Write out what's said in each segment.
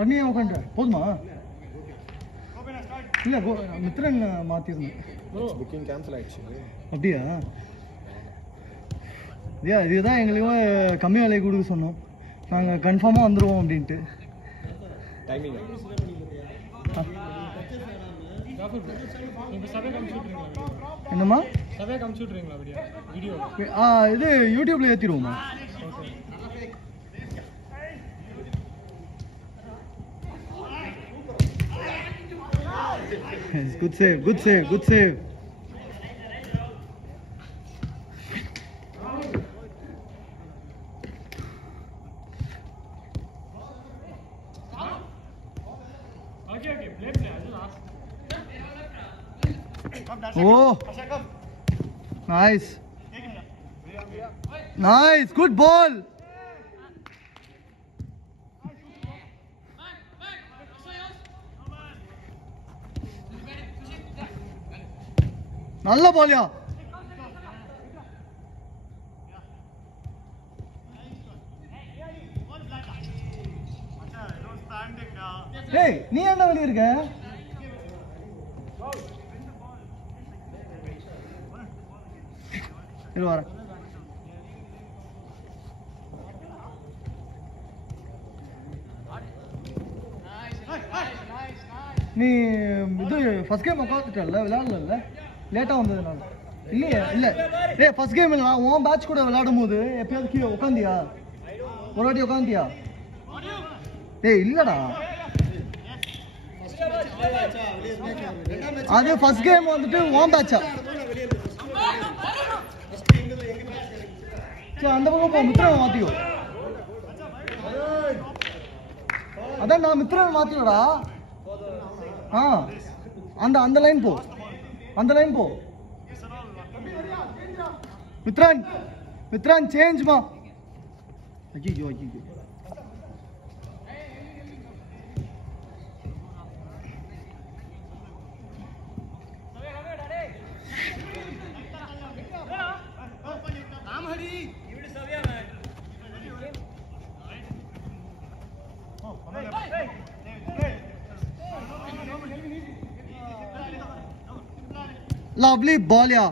அண்ணியே உட்காந்துட்ட போதுமா? இல்லை Mithran மாற்றிருந்தேன். Booking cancel ஆயிடுச்சு. அப்படியா? இதுதான் எங்களுக்கு கம்மி விலைக்கு கொடுக்க சொன்னோம். நாங்கள் கன்ஃபார்மாக வந்துடுவோம் அப்படின்ட்டு. டைமிங் என்னம்மா? இது யூடியூப்ல ஏற்றிடுவோம்மா. Good save, good save, good save. Oh, nice, nice, good ball. நல்ல பால்யா. ஏய் நீ என்ன வெளிய இருக்க? இரு வர. நீ இது ஃபர்ஸ்ட் கேம் உட்காந்துட்டல்ல, விளையாடல லேட்டாக வந்ததுனால. இல்லையே இல்லை ஏய் ஃபர்ஸ்ட் கேம் இல்லை, உன் பேட்ச் கூட விளையாடும் போது எப்பயாவது கீழே உட்காந்தியா? ஒரு வாட்டி உட்காந்தியா? ஏய் இல்லைடா, அது ஃபர்ஸ்ட் கேம் வந்துட்டு உன் பேட்சா? சரி அந்த பக்கம் போ, மித்ரன் மாற்றிக்கோ. அதான் நான் மித்ரன் மாற்றிக்கோடா. ஆ அந்த அந்த லைன் போ, அந்த லைன் போ. மித்ரன் மித்ரன் சேஞ்ச்மா. ஐயோ ஐயோ lovely ball ya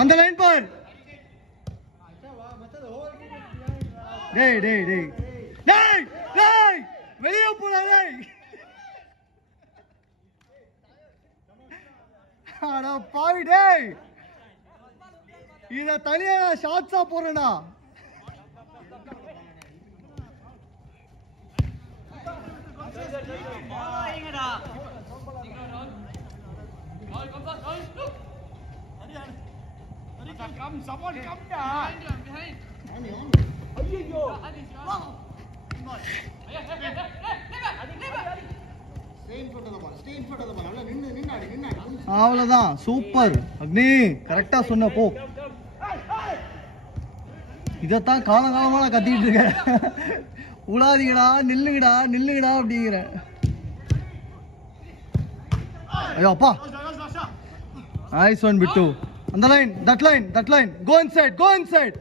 on the line par. Dey வெளிய போடா டேய். அட பாவி டேய், இத தனியா ஷாட்ஸா போறேனா? Come, someone come down. Ayyo. அவ்வளவுதான், சூப்பர் அக்னி, கரெக்டா சொன்ன போ. இதத்தான் காலகாலமா நான் கத்திட்டு இருக்கேன். உலாதிகடா நில்லுங்கடா நில்லுங்கடா அப்படிங்கிற. ஐயோ அப்பா, nice one bit. On the line, that line, go inside.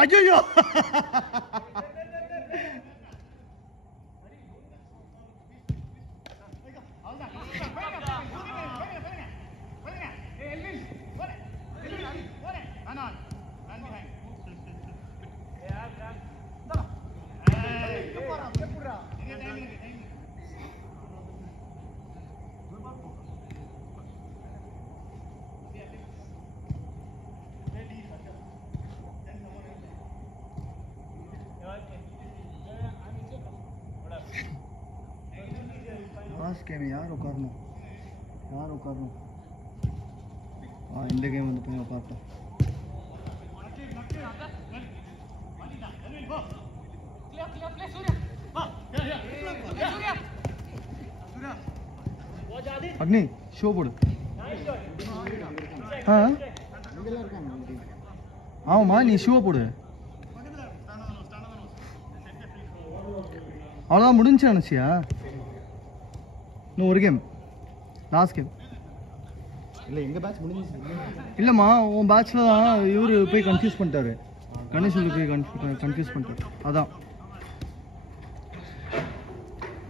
Ayyo. Game யார் உட்காரணும்? இந்த கேம் வந்து போய் பார்த்தோம். அக்னி ஷோ போடு. ஆமாம்மா நீ ஷோ போடு. அவ்வளோதான் முடிஞ்சு நினச்சியா? இன்னும் ஒரு கேம், லாஸ்ட் கேம். இல்லை எங்கள் பேட்ச் முடிஞ்சு. இல்லைம்மா உன் பேட்சில் தான் இவர் போய் கன்ஃபியூஸ் பண்ணிட்டாரு. கணேஷ் போய் கன்ஃபியூஸ் பண்ணிட்டாரு. அதான்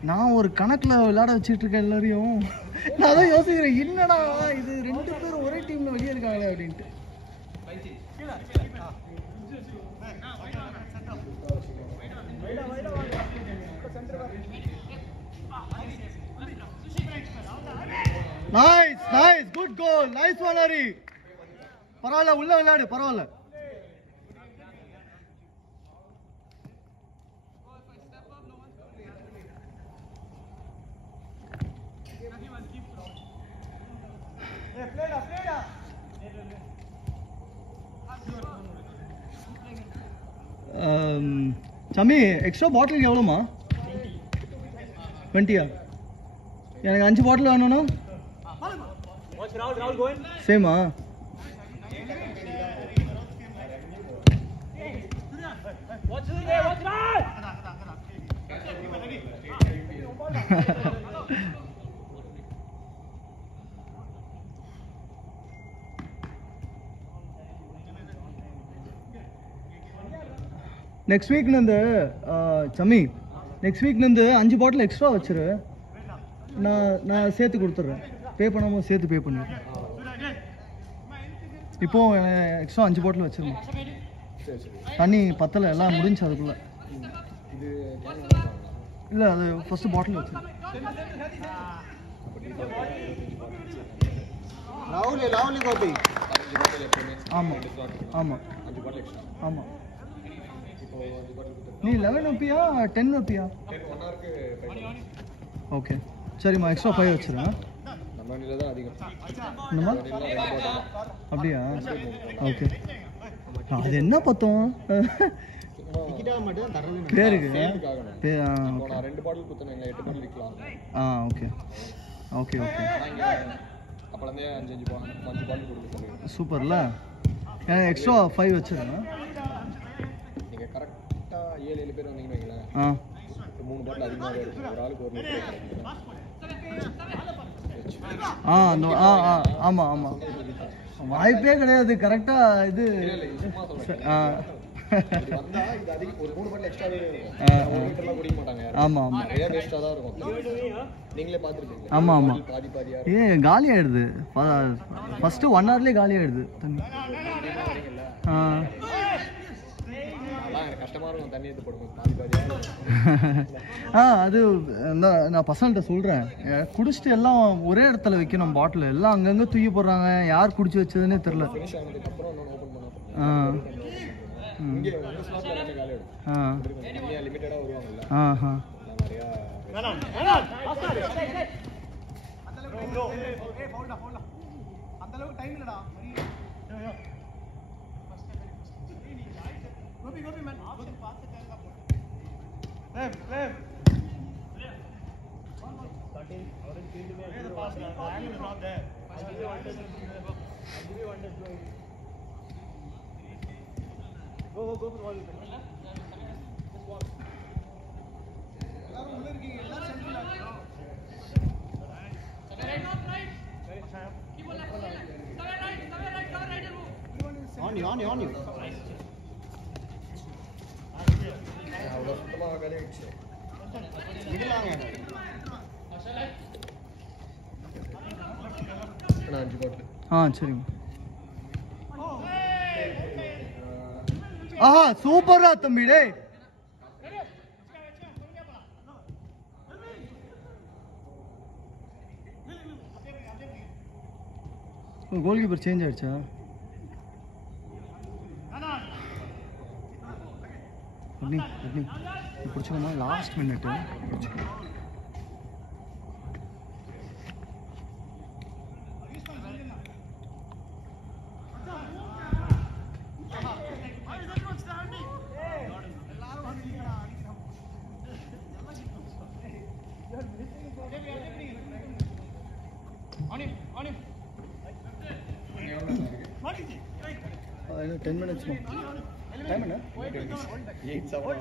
நான் ஒரு கணக்கில் விளையாட வச்சுட்டு இருக்கேன் எல்லாரையும். நான் தான் யோசிக்கிறேன், என்னடா இது 2 பேரும் ஒரே டீமில் வெளியே இருக்காங்களே அப்படின்ட்டு. Nice nice, good goal, nice one Hari. பரவாயில்ல, உள்ள விளையாடு, பரவாயில்ல. சமி, எக்ஸ்ட்ரா பாட்டிலுக்கு எவ்வளோமா? 20-ஆ? எனக்கு 5 பாட்டில் வேணும்னா சேமா? நெக்ஸ்ட் வீக்லேருந்து சமி, நெக்ஸ்ட் வீக்லேருந்து 5 பாட்டில் எக்ஸ்ட்ரா வச்சிரு. நான் சேர்த்து கொடுத்துட்றேன், பே பண்ணாமல் சேர்த்து பே பண்ணிடுறேன். இப்போ எக்ஸ்ட்ரா 5 பாட்டில் வச்சிருமா? தண்ணி பத்தலை, எல்லாம் முடிஞ்சு அதுக்குள்ளே. இல்லை, அது ஃபஸ்ட்டு பாட்டில் வச்சு. ஆமாம் ஆமாம் ஆமாம். நீ 11 வைப்பியா 10 வைப்பியா? ஓகே சரிம்மா, எக்ஸ்ட்ரா 5 வச்சுருங்க. என்னம்மா? அப்படியா? ஓகே. அது என்ன பத்தம் பேருக்கு? ஓகே ஓகே ஓகே, சூப்பர்ல. எக்ஸ்ட்ரா 5 வச்சுருங்க. நீங்கள் கரெக்டாக 7 பேர் வந்தீங்கன்னு வைங்களேன், 3 பாட்டில் அதிகமாகவே இருக்கும். ஒரு ஆளுக்கு 1 லிட்டர். ஆமாம் ஆமாம், வாய்ப்பே கிடையாது. கரெக்டாக இது ஆமாம் ஆமாம், ஆமாம் ஆமாம். காலி ஆயிடுது, ஃபர்ஸ்ட் 1 ஹவர்லேயே காலி ஆயிடுது தண்ணி. அது நான் பசங்கள்கிட்ட சொல்கிறேன், குடிச்சிட்டு எல்லாம் ஒரே இடத்துல வைக்கணும் பாட்டில். எல்லாம் அங்கங்கே தூக்கி போடுறாங்க, யார் குடிச்சு வச்சதுன்னே தெரில. சரிங்க. ஆஹா, சூப்பரா தம்பி. டே கோல் கீப்பர் சேஞ்ச் ஆயிடுச்சா? பிடிச்சோமா? Last minute I know 10 minutes more. Time என்ன? 8:07.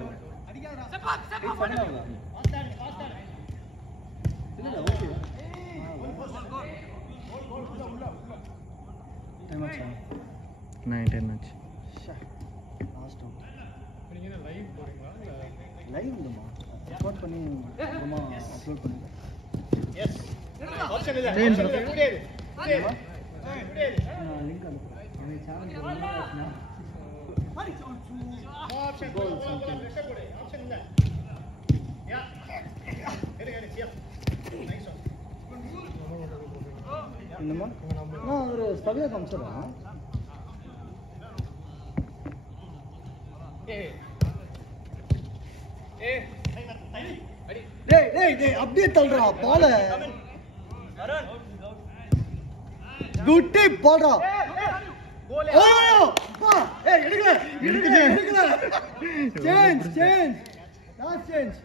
இல்ல ஓகே. டைம் ஆச்சா? 9:10 ஆச்சு. Last out. லைவ் இல்லைம்மா ரெக்கார்ட் பண்ணி அப்புறமா அப்லோட் பண்ணுங்க லிங்க் அனுப்புறேன் என்னம்மா நான் ஒரு ஸ்டவ்யா காமிச்சிடுறேன் டேய் அப்படியே தள்ளுறா பால குட்டி போடுறா எடுக்கல சேஞ்ச் லாஸ்ட் சேஞ்ச்